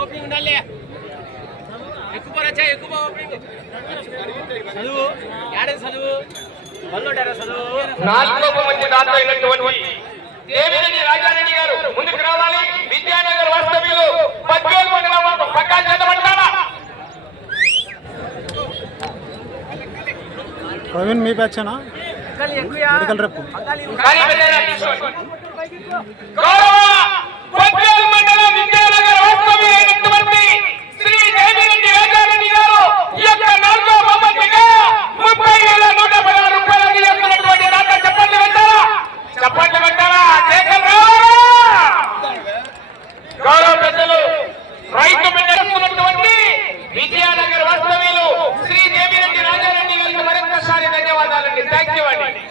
Opening ఉండాలి ఎక్కువ చదువు. చదువు? మళ్ళీ చదువు? నాలుగో మంచి దాత అయినటువంటి దేవిరెడ్డి రాజారెడ్డి గారు ముందుకు రావాలి. విద్యానగర్ వాస్తవ్యులు పద్వేలు మండలం పక్కా చేతమంటారా ప్రవీణ్ మీ బ్యాచేనా మెడికల్. గౌరవ చప్పట్లు పెట్టారా గౌరవ పెద్దలు రైతు బిడ్డలున్నటువంటి విజయనగర్ వాస్తవీలు శ్రీ దేవిరెడ్డి రాజారెడ్డి గారికి మరొకసారి ధన్యవాదాలండి. థ్యాంక్ యూ అండి.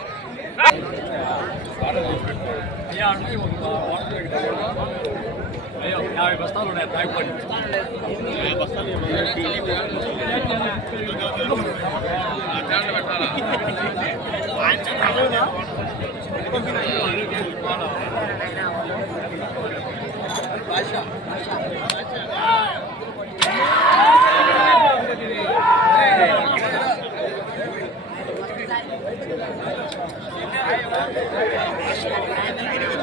యాభై బస్తాలు ఉన్నాయి తాగిపోయి ద్వారసుల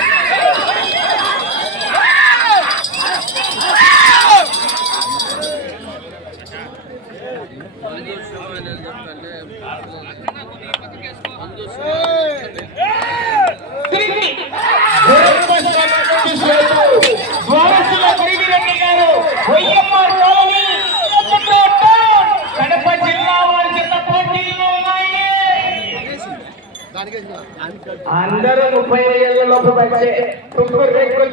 అందరూ ముప్పై ఏళ్ళ లోపు వచ్చే రేకులు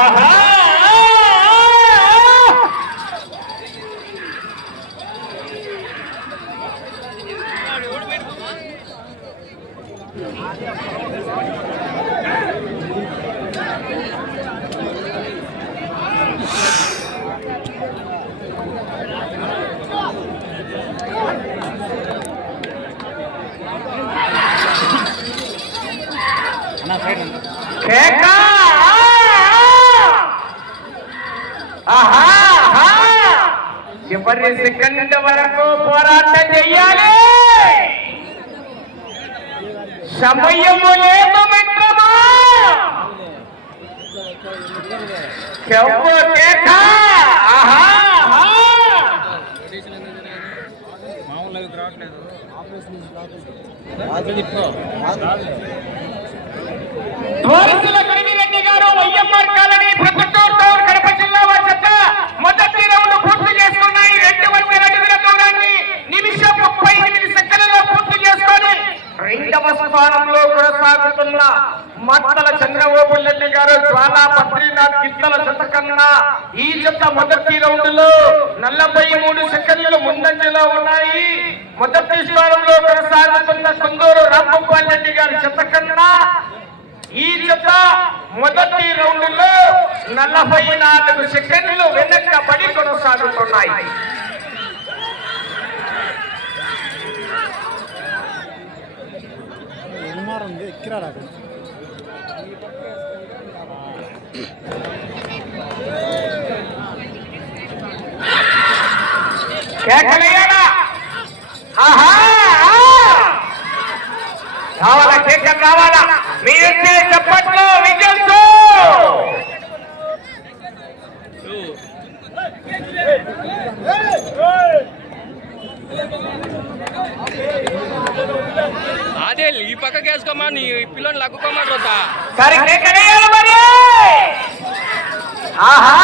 ఆహా! చివరి ah! సెకండ్ వరకు పోరాటం చెయ్యాలి? సమయము లేదు మిత్రమా? చెవు కేక! ఆహా ఆహా ద్వారసుల గురిగిరెడ్డి గారు YMR colony Proddatur town Kadapa జిల్లా వారి చెత్త మొదటి రౌండ్ పూర్తి చేసుకున్నాయి. రెండు వందల అడుగుల దూరాన్ని నిమిషం ముప్పై ఎనిమిది సెకండ్లలో పూర్తి చేసుకొని రెండవ స్థానంలో కొనసాగుతున్న మట్టల చంద్రబాబు రెడ్డి గారు జ్వాలా బద్రీనాథ్ గిత్తల జత కన్నా ఈ జత మొదటి రౌండ్లో నలభై మూడు సెకండ్లు ముందంజలో ఉన్నాయి. మొదటి స్థానంలో కొనసాగుతున్న కుందూరు రాంగోపాల్ రెడ్డి గారి జత కన్నా ఈ జత మొదటి రౌండ్లో నలభై నాలుగు సెకండ్లు వెనక్కబడి కొనసాగుతున్నాయి. ఆహా! కావాలా? కేక కావాలా? మరి ఆహా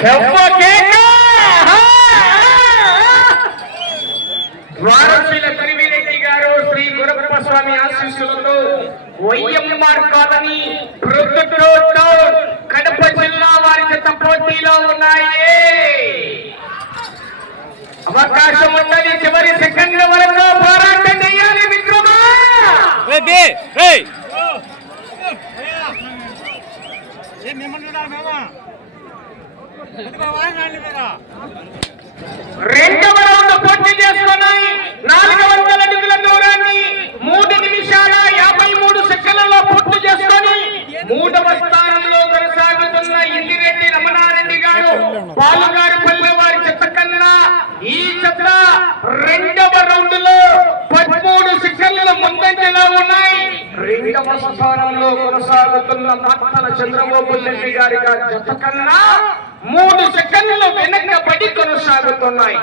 చెప్ప కేక ద్వారశీల కరివిరెడ్డి గారు శ్రీ గురప్ప స్వామి ఆశీస్సులతో వైఎంఆర్ కాలనీ కడప జిల్లా వారి జత పోటీలో ఉన్నాయి. అవకాశం ఉన్నది చివరి సెకండ్ వరకు పోరాటం చేయాలి మిత్రుమా రెండవ రౌండ్ పూర్తి చేసుకున్నాయి నాలుగు వందల అడుగుల మూడు నిమిషాల యాభై మూడు సెకండ్లలో పూర్తి చేసుకొని మూడవ స్థానంలో కొనసాగుతున్న ఇందిరెడ్డి రమణారెడ్డి గారు పాలుగారు పల్లె వారి చెత్త కన్నా ఈ చెత్త రెండవ రౌండ్లో పదమూడు సెకండ్ల ముందంజలో ఉన్నాయి. రెండవ స్థానంలో కొనసాగుతున్న మత్తల చంద్రబాబు రెడ్డి గారి జత కన్నా మూడు సెకండ్లు వెనకబడి కొనసాగుతున్నాయి.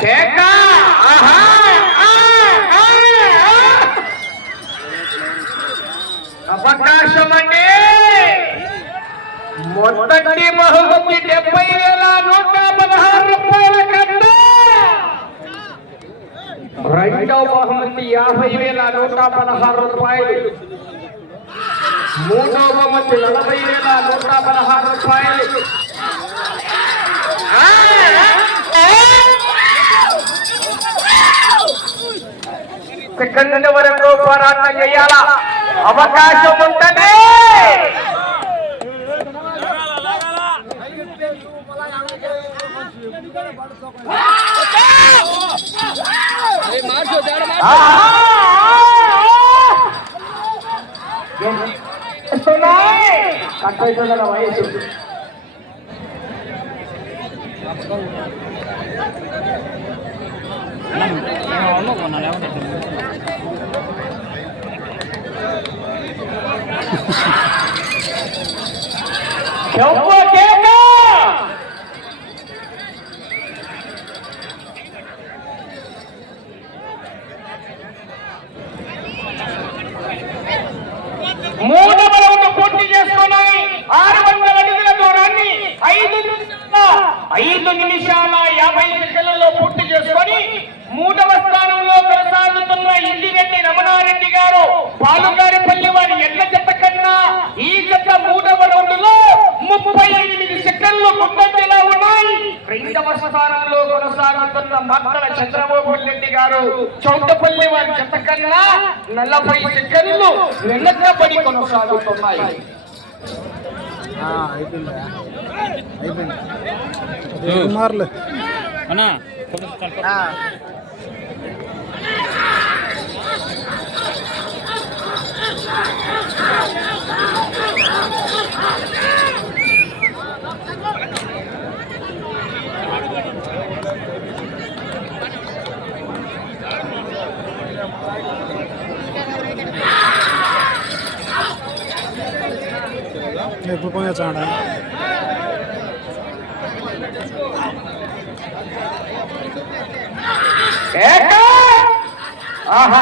కేక ఆహా ఆ, ఆ, ఆ. అవకాశం అండి మొదటి బహుమతి డెబ్బై వేల నూట పదహారు రూపాయల కన్నా రెండవ బహుమతి యాభై వేల నూట పదహారు రూపాయలు. మూడవ బహుమతి నలభై వేల నూట పదహారు రూపాయలు ఆ, ఆ, సెకండ్ వరకు పోరాటం చేయాలా అవకాశం ఉంటది మార్చు తేడా మార్చు. కట్టయితున్న వయసు పూర్తి ఆరు వందల ఐదు ఐదు నిమిషాల యాభై సెకండ్లలో పూర్తి చేసుకొని మూడవ స్థానంలో కొనసాగుతున్న ఇందిరెడ్డి రమణారెడ్డి గారు పాలుగారిపల్లి వారి ఎడ్ల జత కన్నా ఈ జత మూడవ రౌండ్లో ముప్పై ఎనిమిది సెకండ్లు ముందంజలో ఉన్నాయి. రెండవ స్థానంలో కొనసాగుతున్న మత్తల చంద్రబాబు రెడ్డి గారు చౌటపల్లి వారి జత కన్నా నలభై సెకండ్లు వెనకబడి కొనసాగుతున్నాయి. అయిపోయింది? అయిపోయింది. కుమార్లే. అన్నా ఎప్పుడు పోయా చాడా ఏక! ఆహా!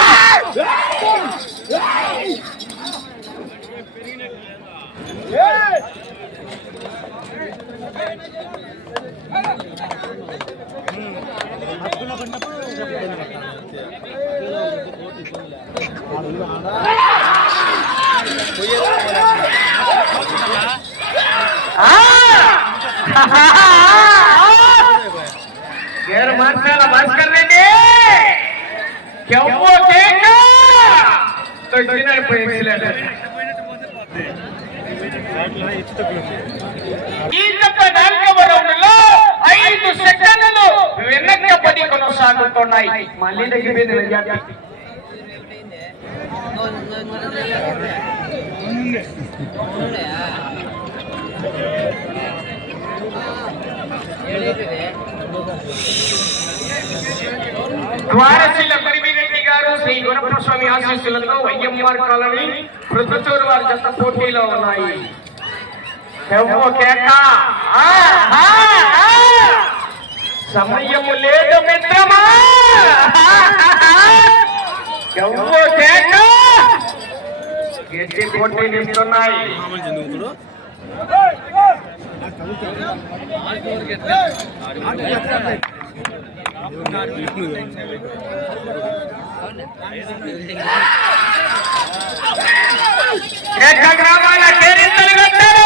పేరు మార్చాల భాస్కర్ రెడ్డి. ఐదు సెకండ్లు వెనక్కబడి కొనసాగుతున్నాయి. మళ్ళీ తగ్గిపోయింది విద్యార్థి ద్వారశీల పరిమిరెడ్డి గారు శ్రీ గురప్రస్వామి ఆశీస్సులతో వైఎంఆర్ కాలనీ ప్రొద్దుటూరు వారి జత పోటీలో ఉన్నాయి. సమయము లేదు మిత్రమా? ఎవ్వో కేక? గట్టి పోటీలు ఇస్తున్నాయి కేక గ్రామాల కేరింతలు కట్టారు.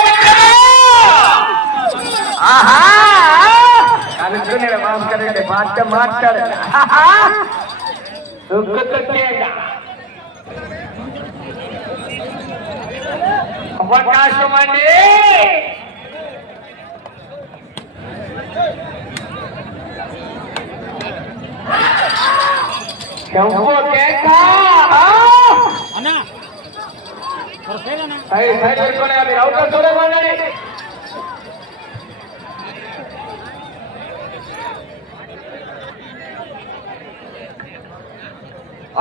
ఆహా! అనుకున్నాడు మాట అవకాశం అండి ఎవ్వో కేక అన్నా మరి సైడ్ అన్నా సైడ్ సైడ్ పెట్టుకోండి మీరు అవుతారు చూడమని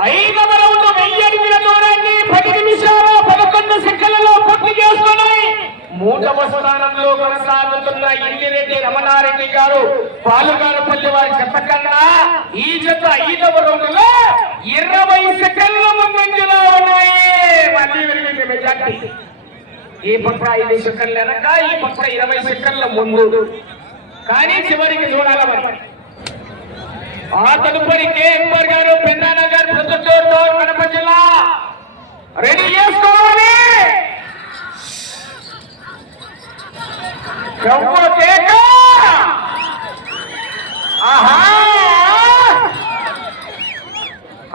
ఐదవ రౌండ్ వెయ్యి అడుగుల దూరాన్ని పది నిమిషాలు పదకొండు సెకండ్లలో పూర్తి చేసుకుని మూడవ స్థానంలో కొనసాగుతున్న ఇందిరెడ్డి రమణారెడ్డి గారు పాలుగారపల్లి వారి చెత్త కన్నా ఈ జత ఐదవ రౌండ్లో ఇరవై సెకండ్ల ముందంజలో ఉన్నాయి. మెజార్టీ. ఈ పక్క ఐదు సెకండ్ల వెనక ఈ పక్క ఇరవై సెకండ్ల ముందు. కానీ చివరికి చూడాల మరి. ఆ తదుపరి కేఎంఆర్ గారు పెన్నానగర్ ప్రొద్దుటూరు కడప జిల్లా. రెడీ చేసుకోవాలి.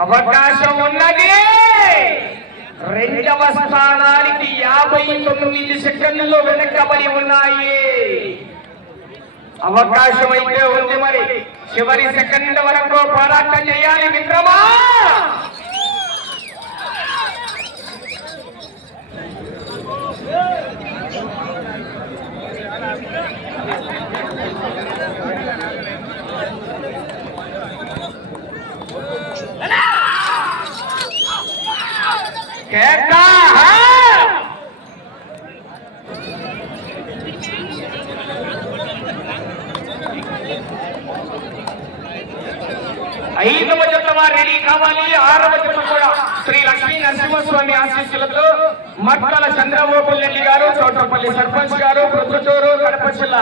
అవకాశం ఉన్నది. రెండవ స్థానానికి యాభై తొమ్మిది సెకండ్లు వెనకబడి ఉన్నాయి. అవకాశం అయితే ఉంది మరి. చివరి సెకండ్ వరకు పోరాటం చేయాలి మిత్రమా? కేకా ఐదవ జత వారు రెడీ కావాలి ఆరవ జత కూడా శ్రీ లక్ష్మీ నరసింహస్వామి ఆశీస్సులతో మట్టల చంద్రబాబు రెడ్డి గారు చోటపల్లి సర్పంచ్ గారు ప్రొద్దుటూరు కడప జిల్లా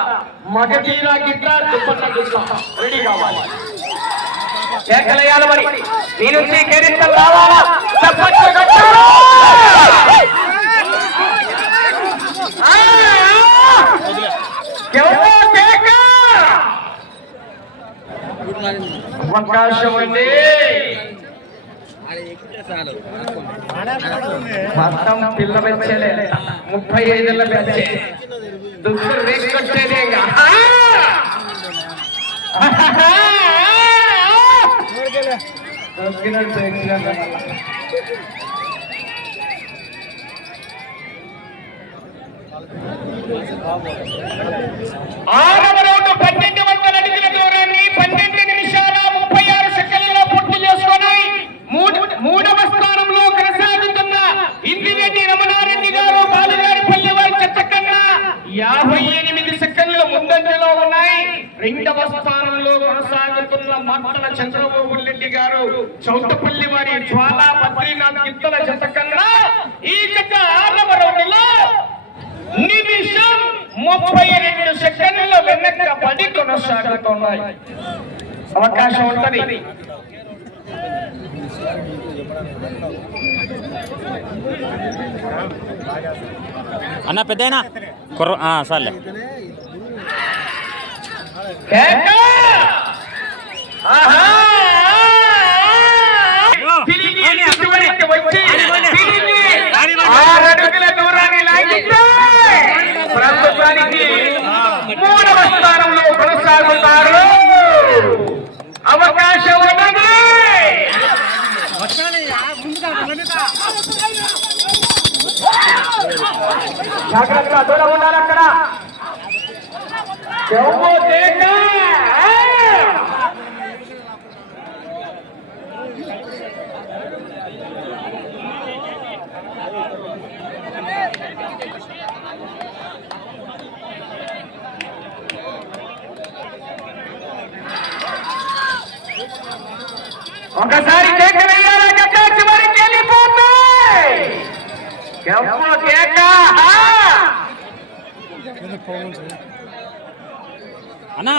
మగతీరా గిట్ల రెడీ కావాలి. కేకలయాల మరి మీ నుంచి రావాలా అవకాశం ఉంది మొత్తం పిల్ల బెచ్చలే ముప్పై ఐదుల బెచ్చే దుక్కులు రేకొచ్చేదే ఇంకా. దొరికినట్టు పన్నెండు వందల అడుగుల దూరాన్ని పన్నెండు నిమిషాల ముప్పై ఆరు సెకండ్లలో పూర్తి చేసుకొని మూడవ స్థానంలో కొనసాగుతున్న ఇందిరెడ్డి రమణారెడ్డి గారు బాలుగారి పల్లె వారి చెత్త కన్నా యాభై ఎనిమిది సెకండ్లు ముందంజలో ఉన్నాయి. రెండవ స్థానంలో కొనసాగుతున్న మంటల చంద్రబాబు చౌటపల్లి వారి జ్వాలా బద్రీనాథ్ గిత్తల చెత్త కన్నా ఈ చెత్త ఆరవ రౌండ్లో నిమిషం ముప్పై రెండు సెకండ్లు వెనక పడి కొనసాగుతున్నాయి అవకాశం ఉంటది అన్న పెద్దయినా కుర్ర సర్లే! ఆహా! తిరిగి చివరికి వచ్చి తిరిగి ఆరు అడుగుల దూరాన్ని లాగితే ప్రస్తుతానికి మూడవ స్థానంలో కొనసాగుతారు. అవకాశం ఉన్నది. జాగ్రత్త దూరం ఉండాలి అక్కడ చెవు కేక! ఒకసారి కేక వేయాలా గడ్డ చివరికి వెళ్ళిపోతాయి చెవు కేక ఆ! అన్న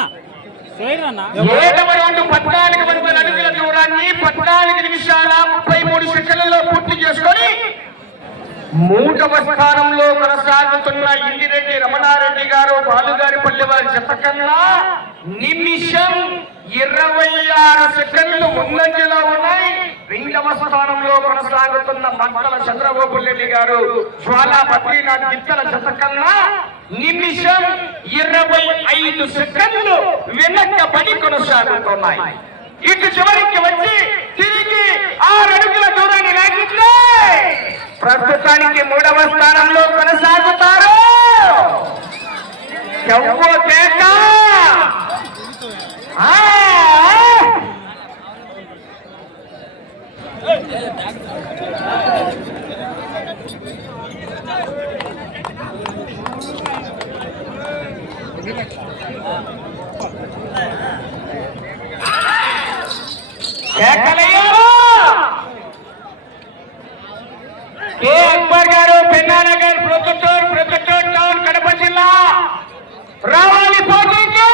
చూడండి అన్న ఏడవ రౌండ్ పద్నాలుగు వందల అడుగుల దూరాన్ని పద్నాలుగు నిమిషాల ముప్పై మూడు సెకండ్లలో పూర్తి చేసుకొని మూడవ స్థానంలో కొనసాగుతున్న ఇందిరెడ్డి రమణారెడ్డి గారు బాలుగారి పల్లె వారి జత కన్నా నిమిషం ఇరవై ఆరు సెకండ్లు ముందంజలో ఉన్నాయి. రెండవ స్థానంలో కొనసాగుతున్న మంటల చంద్రబాబు రెడ్డి గారు జ్వాలా బద్రీనాథ్ మిత్తల జత కన్నా నిమిషం ఇరవై ఐదు సెకండ్లు వెనక్కబడి కొనసాగుతున్నాయి. ఇటు చివరికి వచ్చి తిరిగి ఆరు అడుగుల దూరాన్ని లాగితే ప్రస్తుతానికి మూడవ స్థానంలో కొనసాగుతారు. చెవ్వు కేక! ఆ! కేకలయ్యారు కె అక్బర్ గారు పెన్నానగర్ ప్రొద్దుటూరు ప్రొద్దుటూరు టౌన్ కడప జిల్లా రావాలి పోటీకి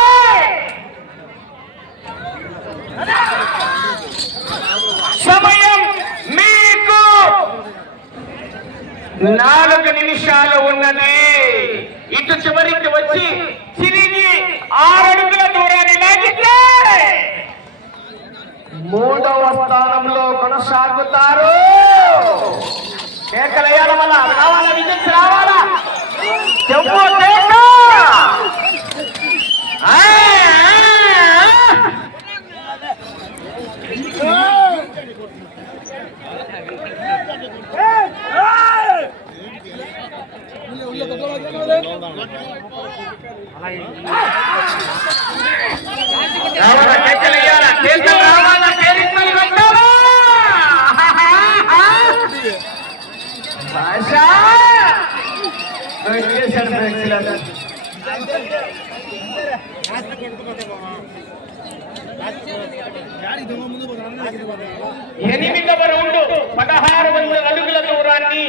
సమయం మీకు నాలుగు నిమిషాలు ఉన్నది ఇటు చివరికి వచ్చి తిరిగి ఆరు అడుగుల దూరాన్ని లాగితే మూడవ స్థానంలో కొనసాగుతారు. కేకలయ్యాల వల్ల రావాలా? విజయ్ రావాలా? చెప్పు కేక! ప్రేక్షకులకు. ఎనిమిదవ రౌండ్ పదహారు వందల అడుగుల దూరాన్ని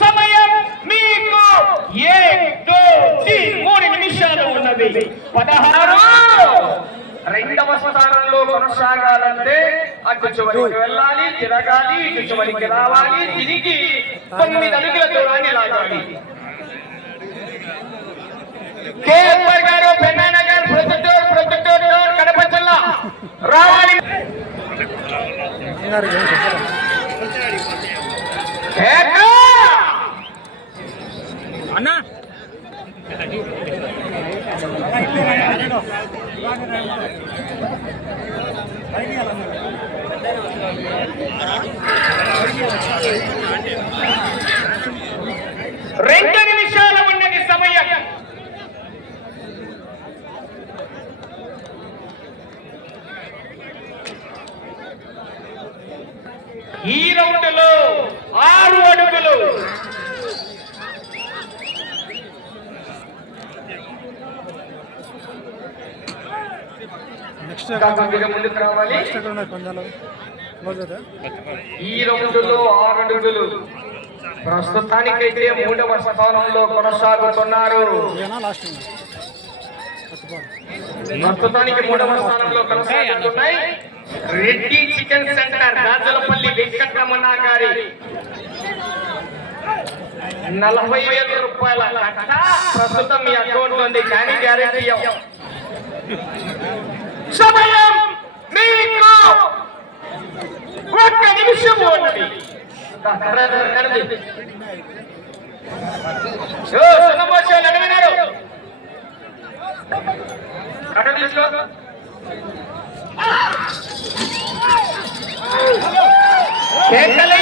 సమయం మీకు ఏ దో, తి, మూడు నిమిషాలు ఉన్నది. పదహారు. రెండవ స్థానంలో కొనసాగాలంటే అటు చివరికి వెళ్ళాలి తిరగాలి ఇటు చివరికి రావాలి తిరిగి తొమ్మిది అడుగుల దూరాన్ని లాగాలి. కేఎస్ఆర్ గారు పెన్నానగర్ ప్రొద్దుటూరు ప్రొద్దుటూరు టౌన్, కడప జిల్లా రావాలి! అన్న! రెండు నిమిషాలు. ఆరు అడుగులు. ఈ రౌండ్లో ఆరు అడుగులు. ప్రస్తుతానికైతే మూడవ స్థానంలో కొనసాగుతున్నారు. ప్రస్తుతానికి మూడవ స్థానంలో కొనసాగుతున్నాయి. రెడ్డి చికెన్ సెంటర్ రాజులపల్లి వెంకటరమణ గారి నలభై వేల రూపాయల ప్రస్తుతం మీ అకౌంట్లో ఉంది కానీ గ్యారెంటీ సమయం మీకు ఒక్క నిమిషం ఉంది సునభోషాలు కేకలే